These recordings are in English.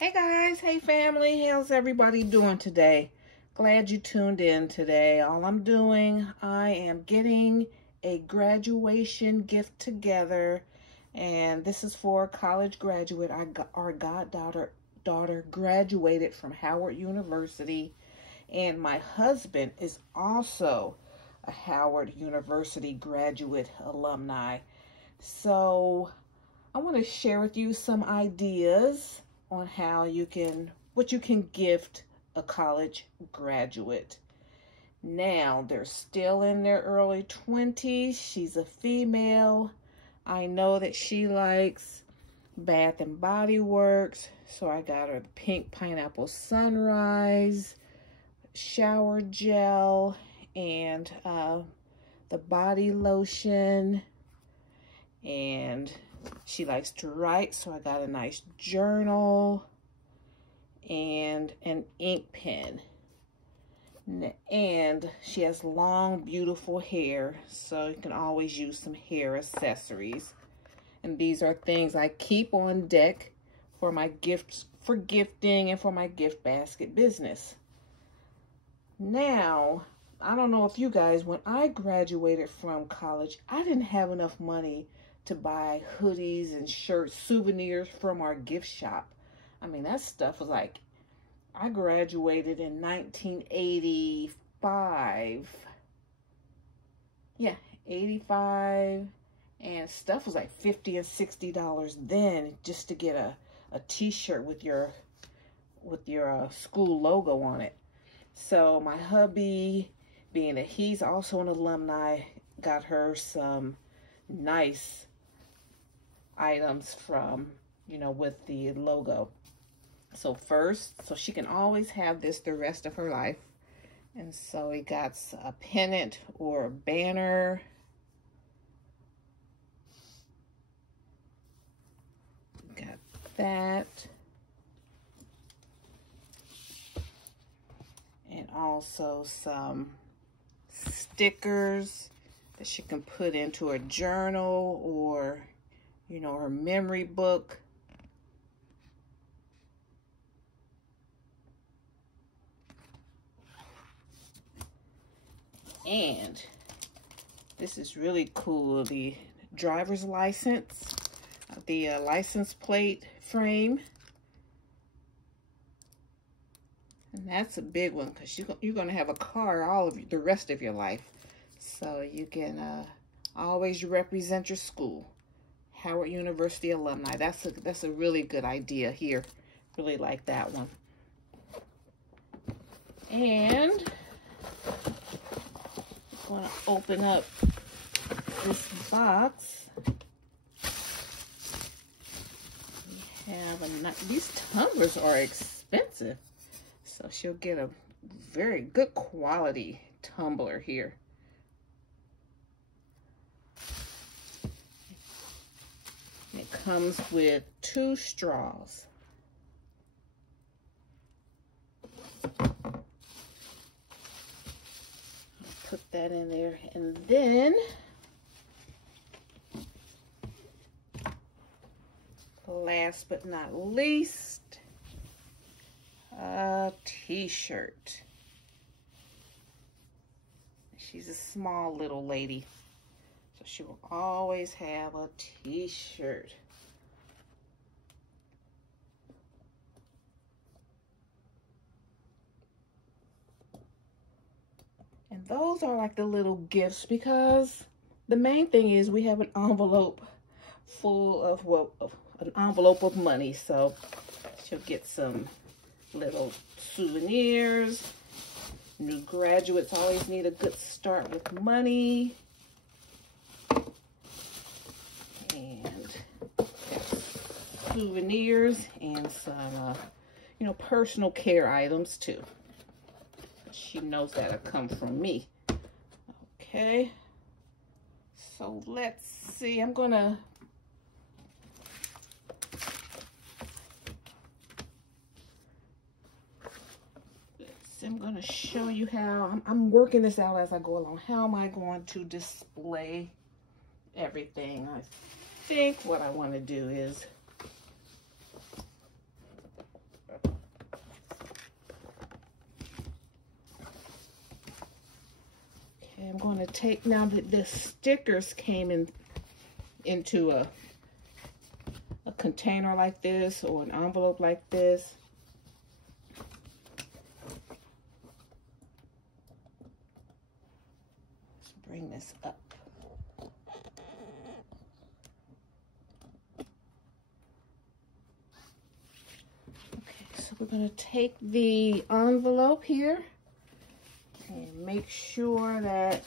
Hey guys, hey family, how's everybody doing today? Glad you tuned in today. All I'm doing, I am getting a graduation gift together, and this is for a college graduate. Our goddaughter graduated from Howard University, and my husband is also a Howard University graduate alumni. So I want to share with you some ideas on how what you can gift a college graduate. Now, they're still in their early 20s. She's a female. I know that she likes Bath and Body Works, so I got her the Pink Pineapple Sunrise shower gel and the body lotion, and she likes to write, so I got a nice journal and an ink pen. And she has long, beautiful hair, so you can always use some hair accessories. And these are things I keep on deck for my gifts, for gifting, and for my gift basket business. Now, I don't know if you guys, when I graduated from college, I didn't have enough money to buy hoodies and shirts, souvenirs from our gift shop. I mean, that stuff was like, I graduated in 1985. Yeah, 85. And stuff was like $50 and $60 then, just to get a t-shirt with your school logo on it. So my hubby, being that he's also an alumni, got her some nice items from, with the logo. So first, so she can always have this the rest of her life. And so we got a pennant or a banner. Got that. And also some stickers that she can put into her journal or her memory book. And this is really cool, the driver's license, the license plate frame. And that's a big one because you're going to have a car the rest of your life. So you can always represent your school. Howard University alumni. That's a really good idea here. Really like that one. And I'm going to open up this box. We have these tumblers are expensive, so she'll get a very good quality tumbler here. It comes with 2 straws. Put that in there, and then last but not least, a t-shirt. She's a small little lady, so she will always have a t-shirt. And those are like the little gifts, because the main thing is we have an envelope full of, an envelope of money. So she'll get some little souvenirs. New graduates always need a good start with money. And souvenirs and some, personal care items too. She knows that'll come from me. Okay. So let's see. I'm gonna show you how I'm working this out as I go along. How am I going to display everything? I think what I want to do is I'm going to take, now that the stickers came into a container like this or an envelope like this. Let's bring this up. We're going to take the envelope here and make sure that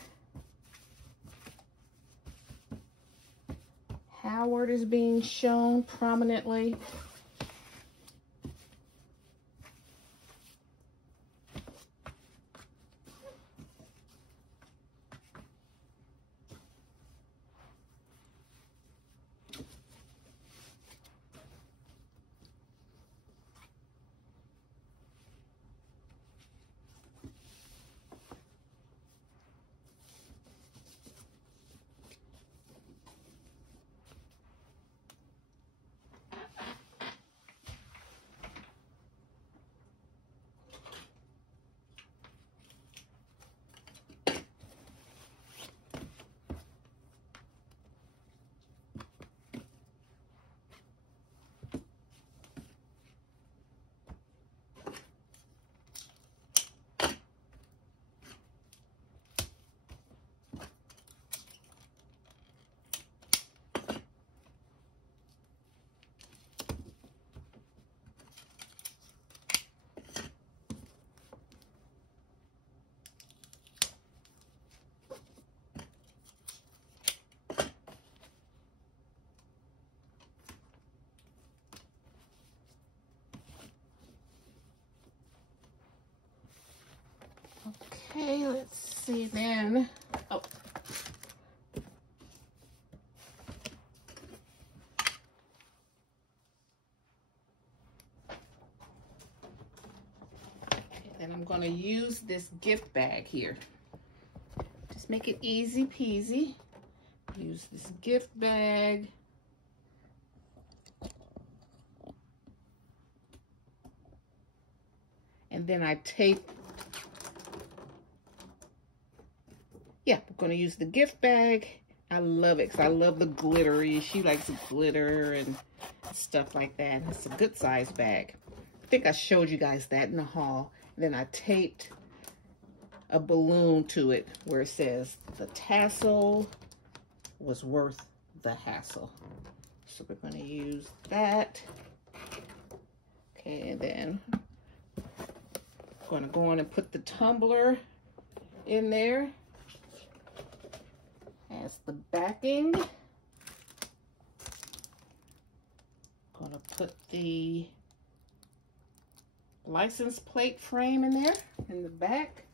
Howard is being shown prominently. Okay, let's see then. Oh. Okay, then I'm going to use this gift bag here. Just make it easy peasy. Use this gift bag. And then I tape. Yeah, I'm going to use the gift bag. I love it because I love the glittery. She likes glitter and stuff like that. And it's a good size bag. I think I showed you guys that in the haul. And then I taped a balloon to it where it says the tassel was worth the hassle. So we're going to use that. Okay, and then I'm going to go on and put the tumbler in there as the backing. Gonna put the license plate frame in there in the back.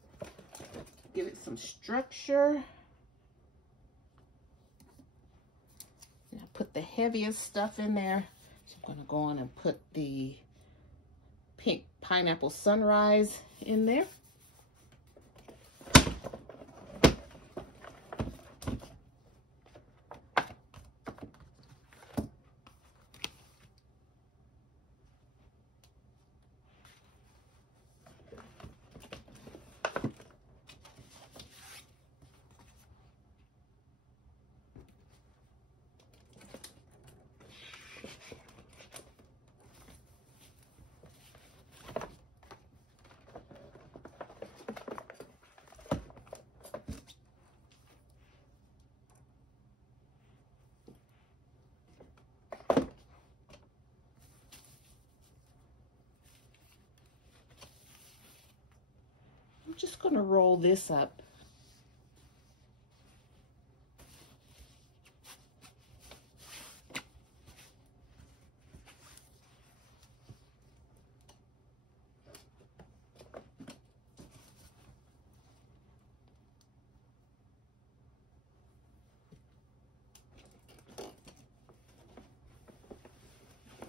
Give it some structure. And I put the heaviest stuff in there. So I'm gonna go on and put the pink pineapple sunrise in there. I'm just going to roll this up.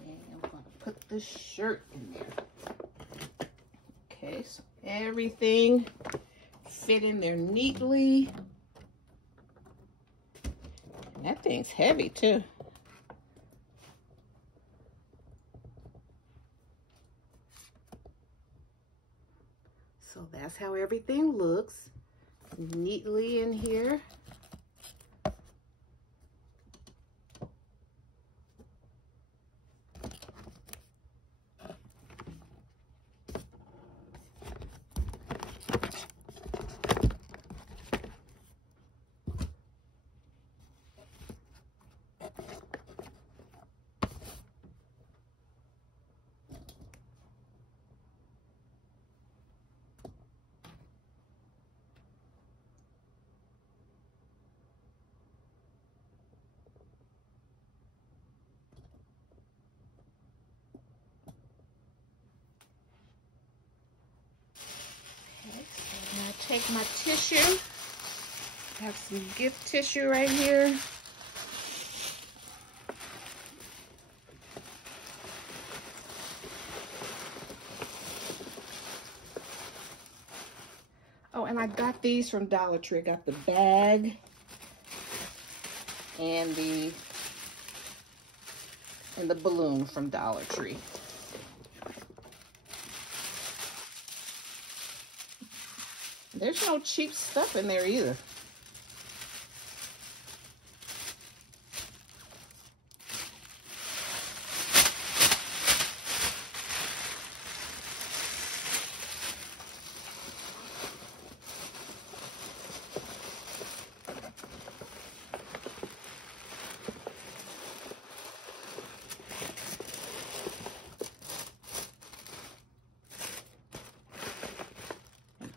And I'm going to put the shirt in there. Okay, so everything fit in there neatly. And that thing's heavy too. So that's how everything looks. neatly in here. Take my tissue. I have some gift tissue right here. Oh, and I got these from Dollar Tree. I got the bag and the balloon from Dollar Tree. There's no cheap stuff in there either.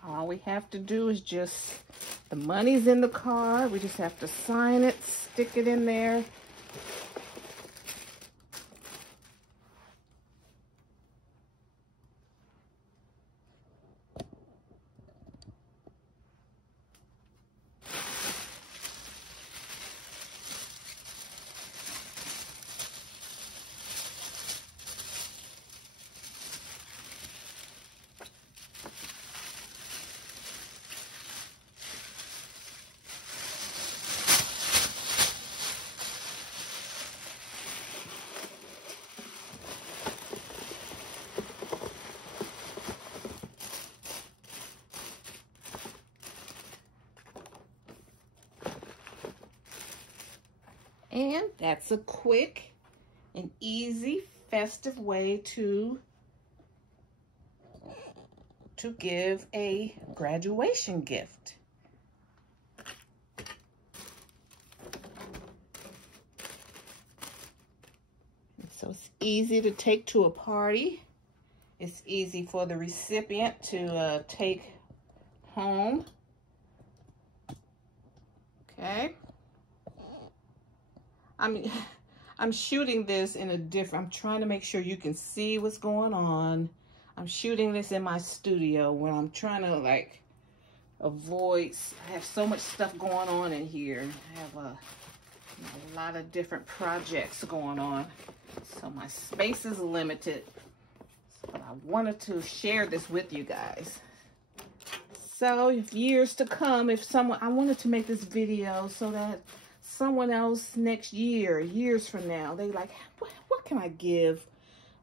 All we have to do is just, the money's in the card. We just have to sign it, stick it in there. And that's a quick and easy festive way to give a graduation gift. So it's easy to take to a party. It's easy for the recipient to take home. Okay. I'm shooting this in a different, I'm trying to make sure you can see what's going on. I'm shooting this in my studio when I'm trying to like avoid, I have so much stuff going on in here. I have a lot of different projects going on. So my space is limited. But I wanted to share this with you guys. So if years to come, I wanted to make this video so that someone else next year, years from now, they like, what can I give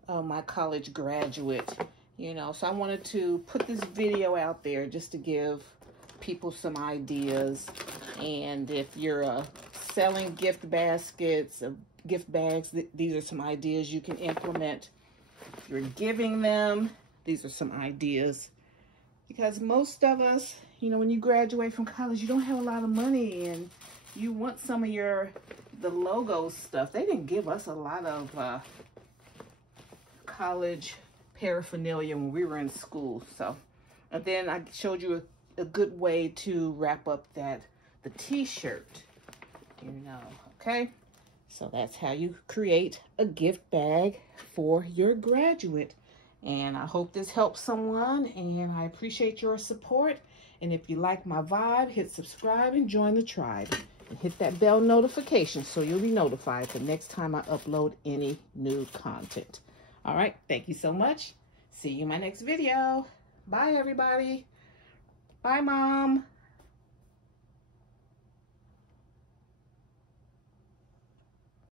my college graduate? You know, so I wanted to put this video out there just to give people some ideas. And if you're selling gift baskets, gift bags, these are some ideas you can implement. If you're giving them, these are some ideas. Because most of us, you know, when you graduate from college, you don't have a lot of money and you want some of the logo stuff. They didn't give us a lot of college paraphernalia when we were in school. So, and then I showed you a good way to wrap up the t-shirt, you know, okay? So that's how you create a gift bag for your graduate. And I hope this helps someone, and I appreciate your support. And if you like my vibe, hit subscribe and join the tribe. And hit that bell notification so you'll be notified the next time I upload any new content. All right, thank you so much. See you in my next video. Bye, everybody. Bye, Mom.